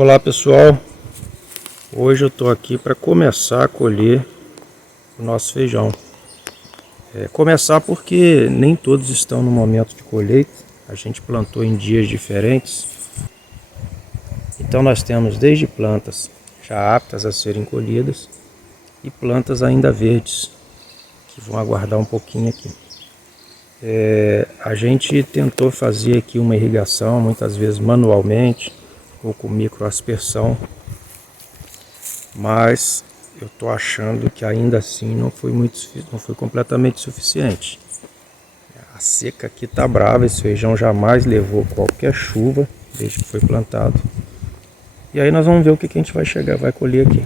Olá pessoal, hoje eu estou aqui para começar a colher o nosso feijão. Começar porque nem todos estão no momento de colheita, a gente plantou em dias diferentes. Então nós temos desde plantas já aptas a serem colhidas e plantas ainda verdes, que vão aguardar um pouquinho aqui. A gente tentou fazer aqui uma irrigação, muitas vezes manualmente, ou com microaspersão, mas eu estou achando que ainda assim não foi completamente suficiente. A seca aqui está brava, esse feijão jamais levou qualquer chuva desde que foi plantado. E aí nós vamos ver o que a gente vai colher aqui.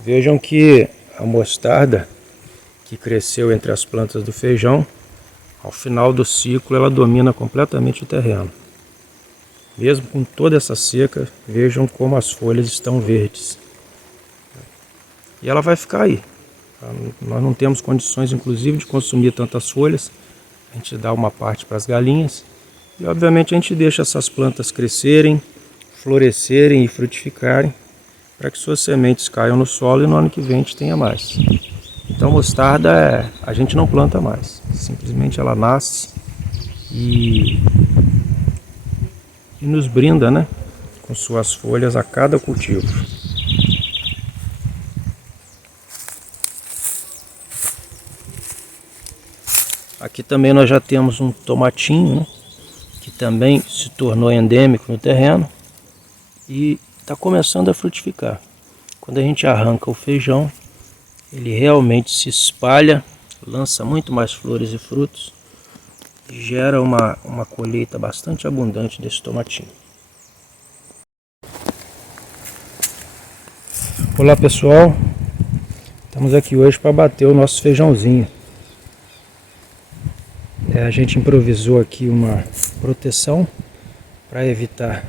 Vejam que a mostarda que cresceu entre as plantas do feijão, ao final do ciclo ela domina completamente o terreno. Mesmo com toda essa seca, vejam como as folhas estão verdes. E ela vai ficar aí. Nós não temos condições, inclusive, de consumir tantas folhas. A gente dá uma parte para as galinhas. E, obviamente, a gente deixa essas plantas crescerem, florescerem e frutificarem, para que suas sementes caiam no solo e no ano que vem a gente tenha mais. Então, mostarda a gente não planta mais. Simplesmente ela nasce e nos brinda, né, com suas folhas a cada cultivo. Aqui também nós já temos um tomatinho, né, que também se tornou endêmico no terreno e está começando a frutificar. Quando a gente arranca o feijão, ele realmente se espalha, lança muito mais flores e frutos e gera uma colheita bastante abundante desse tomatinho. Olá pessoal, estamos aqui hoje para bater o nosso feijãozinho. A gente improvisou aqui uma proteção para evitar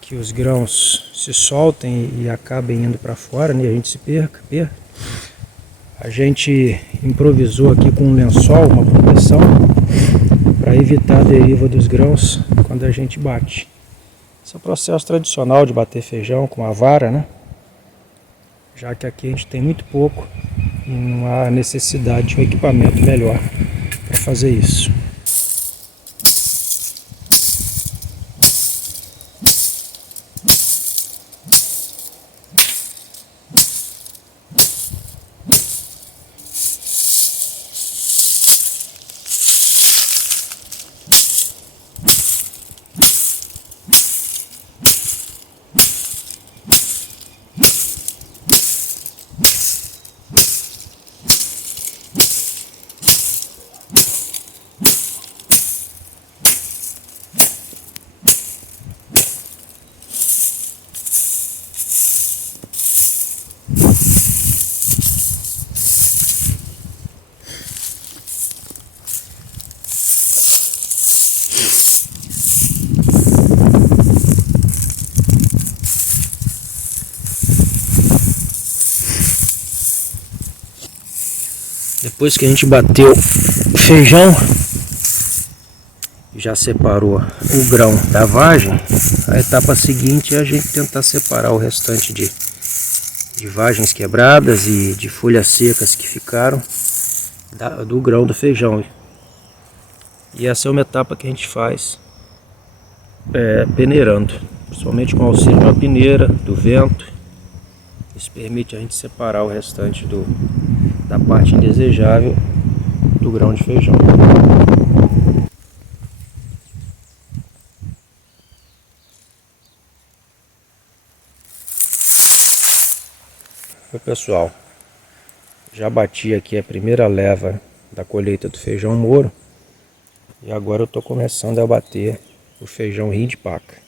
que os grãos se soltem e acabem indo para fora, né? A gente se perca. A gente improvisou aqui com um lençol, uma proteção, para evitar a deriva dos grãos com quando a gente bate. Esse é o processo tradicional de bater feijão com a vara, né? Já que aqui a gente tem muito pouco e não há necessidade de um equipamento melhor para fazer isso. Depois que a gente bateu o feijão, já separou o grão da vagem, a etapa seguinte é a gente tentar separar o restante de vagens quebradas e de folhas secas que ficaram do grão do feijão. E essa é uma etapa que a gente faz peneirando, principalmente com o auxílio de uma peneira, do vento. Isso permite a gente separar o restante da parte indesejável do grão de feijão. Oi, pessoal, já bati aqui a primeira leva da colheita do feijão mouro e agora eu estou começando a bater o feijão rim de paca.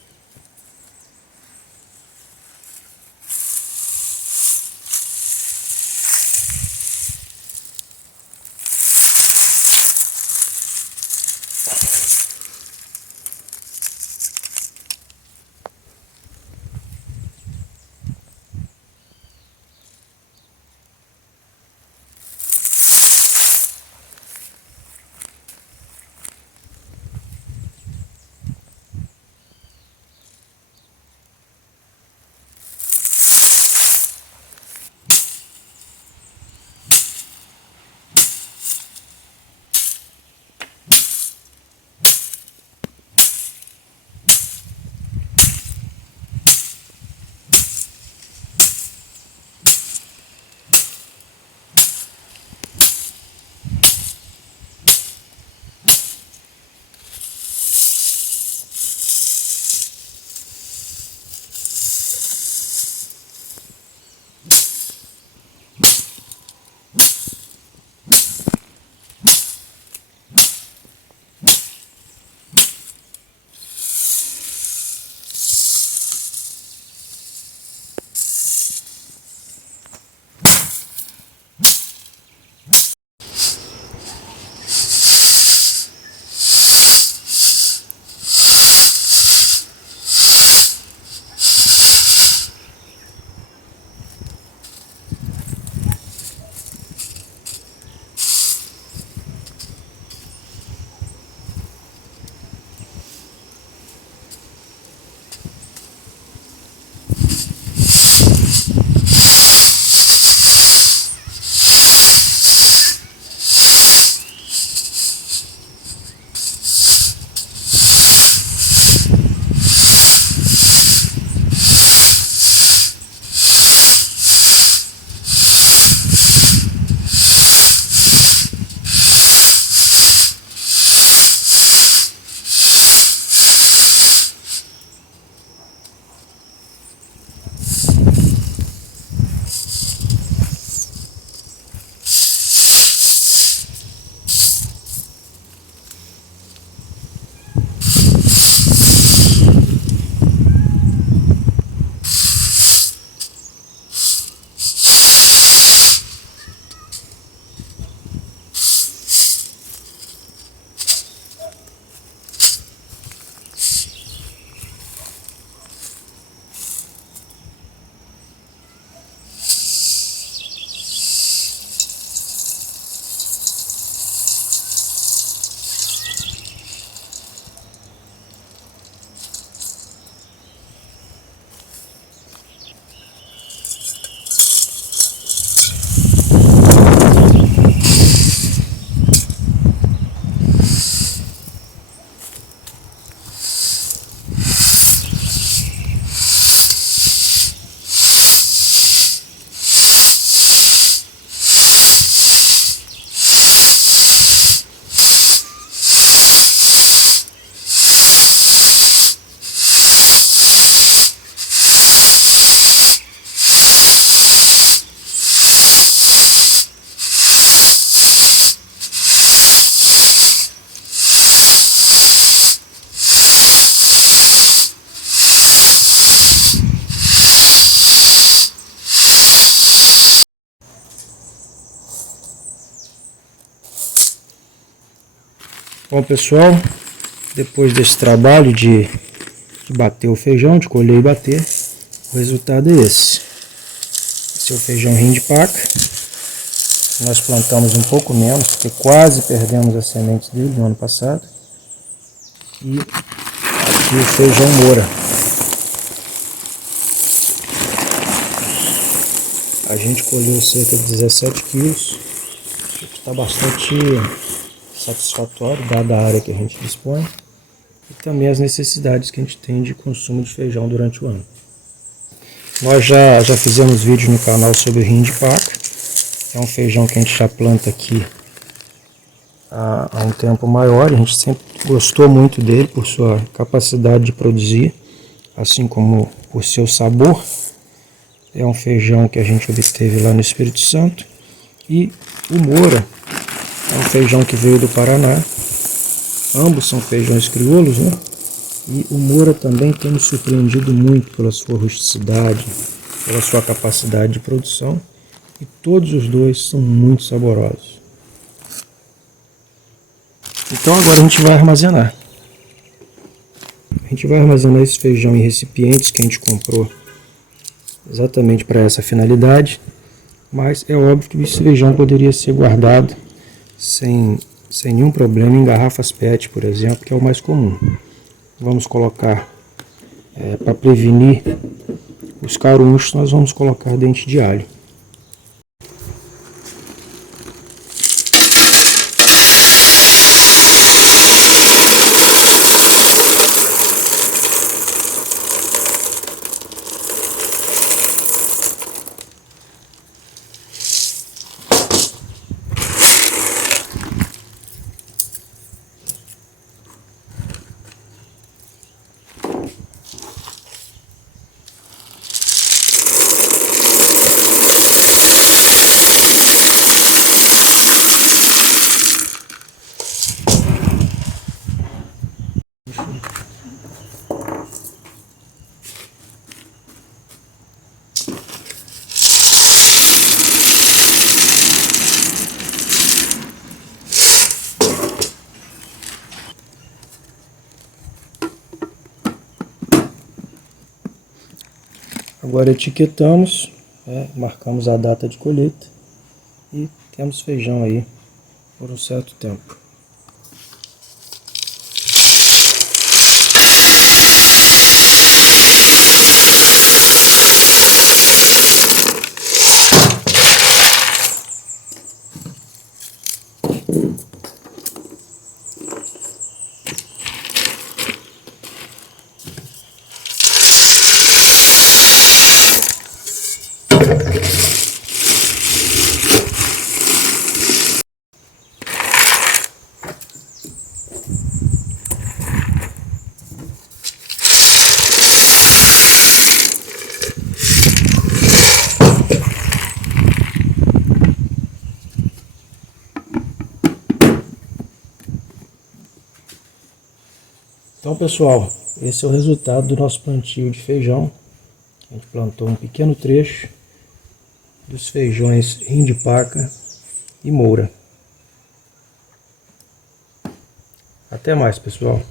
Bom, pessoal, depois desse trabalho de bater o feijão, de colher e bater, o resultado é esse. Esse é o feijão Rindipaca. Nós plantamos um pouco menos, porque quase perdemos as sementes dele no ano passado. E aqui o feijão Moura. A gente colheu cerca de 17 quilos. Está bastante satisfatório, dada a área que a gente dispõe. E também as necessidades que a gente tem de consumo de feijão durante o ano. Nós já fizemos vídeo no canal sobre o Rindipaca. É um feijão que a gente já planta aqui há um tempo maior. A gente sempre gostou muito dele por sua capacidade de produzir, assim como por seu sabor. É um feijão que a gente obteve lá no Espírito Santo. E o Moura é um feijão que veio do Paraná. Ambos são feijões crioulos, né? E o Moura também tem me surpreendido muito pela sua rusticidade, pela sua capacidade de produção. E todos os dois são muito saborosos. Então agora a gente vai armazenar. A gente vai armazenar esse feijão em recipientes que a gente comprou exatamente para essa finalidade. Mas é óbvio que esse feijão poderia ser guardado sem nenhum problema em garrafas PET, por exemplo, que é o mais comum. Vamos colocar, para prevenir os carunchos, nós vamos colocar dente de alho. Agora etiquetamos, marcamos a data de colheita e temos feijão aí por um certo tempo. Então, pessoal, esse é o resultado do nosso plantio de feijão. A gente plantou um pequeno trecho dos feijões Rindipaca e Moura. Até mais, pessoal.